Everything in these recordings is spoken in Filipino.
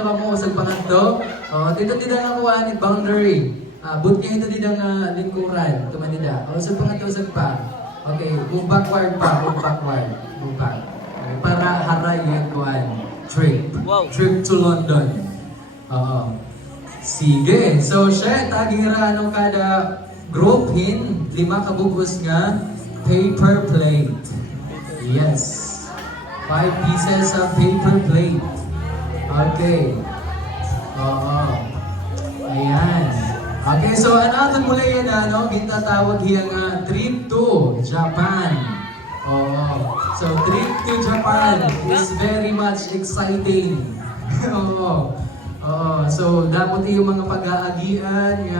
pangatlo ka mo, sa pangatlo. Dito didang nakuha ni boundary. Boot niya ito didang lingkuran. Tumanida. Sa pangatlo, sa pa. Okay, move backward pa, move backward. Move back. Okay, para haray yung kuhan. Trip. Wow. Trip to London. Sige. So, siya, tagira anong kada group hin, 5 kabugos nga paper plate. Yes. 5 pieces of paper plate. Okay. Ayan. Okay, so another mula yan, gintatawag hiyang trip to Japan. So trip to Japan is very much exciting. So dapat yung mga pag-aagian,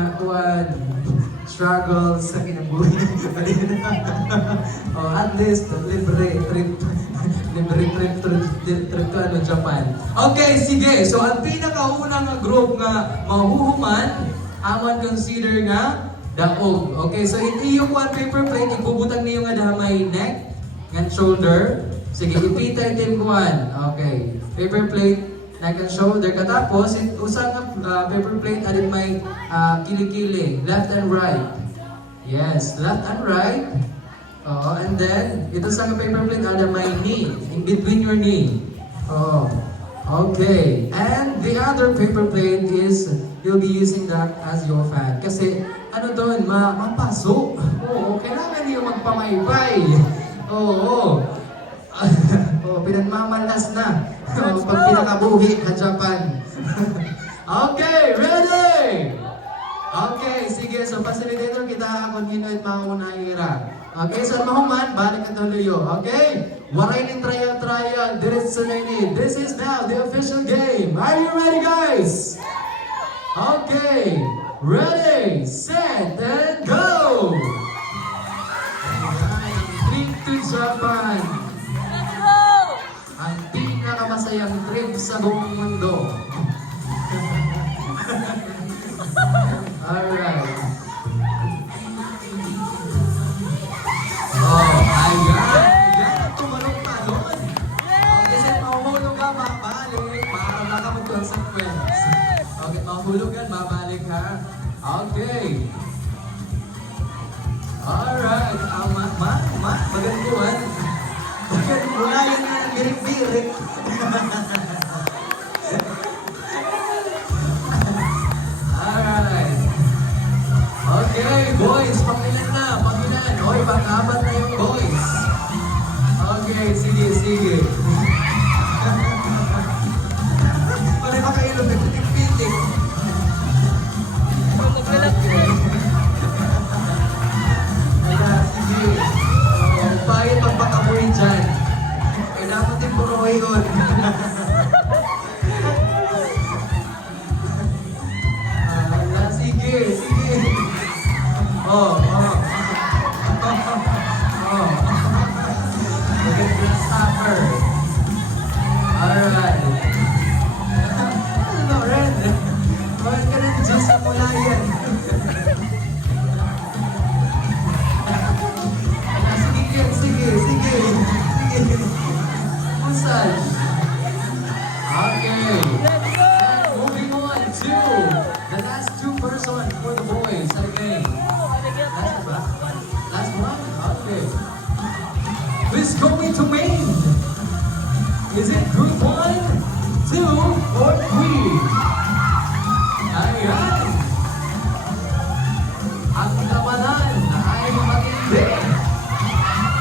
struggles sa kinabuhi. At least libre trip to Japan. Okay, sige. So ang pinakaunang group nga mahuhuman, amon consider nga daog. Okay, so iti yung one paper plate, ibubutang niyo nga damay neck and shoulder. Sige, ipita itim kuan. Okay, paper plate, neck and shoulder. Katapos, usang paper plate, alin may kilikili, left and right. Yes, left and right. And then, ito sa paper plate, ada may knee, in between your knee. Okay. And the other paper plate is, you'll be using that as your fan. Kasi, ano doon, mapaso. Kailangan niyo magpamaybay. Pinagmamalas na. Pag pinakabuhi sa Japan. Okay, ready? Okay, sige. So, facilitator kita, continue at maunahira. Okay, so mahuman, balik ka tuloyo. Okay? Waray ng trial. Diretso na ini. This is now the official game. Are you ready, guys? Okay. Ready, set, and go! Trip to Japan. Let's go! Ang pinakamasayang trip sa buong mundo. Alright. Ayan. Tumalong-talon. Okay, so mahulog ka, mabalik. Para wala ka mag-consequence. Okay, mahulog ka, mabalik ha. Okay. Alright. Magantuan. Magantuan yan na birik-birik. Alright. Okay, boys. Pangilan na. Pangilan. Oy, pang-apat na yung boys. Okay, sige. Pare makailog, nagpitik-pitik. Okay. Sige. Bayad magpakamuhin dyan. Kaya dapat yung puruhay yun. Sige. Grasshopper. Alright. Ano, Ren? Bakit ka nang Diyos sa mulayan? Sige. Pusan. Okay. Let's go! And moving on to the last 2 person for the boys. Okay. Last one? Okay. Who's going to win? Is it group 1, 2, or 3? Ayan. Ang kapalan ay matindi.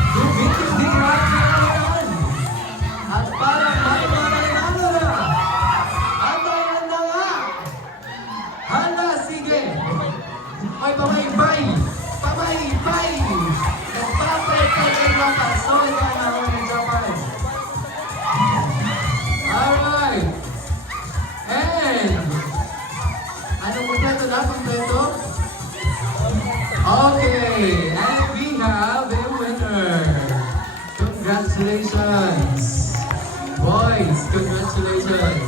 Tumitindi natin ngayon. At parang may mananalo na. At ayan na nga. Hala, sige. Ay, pamaybay. Nagpapay kayo ng kasoya na ako ng Japan. Alright. And, anong kompleto na? Kompleto? Okay. And we have a winner. Congratulations. Boys, congratulations.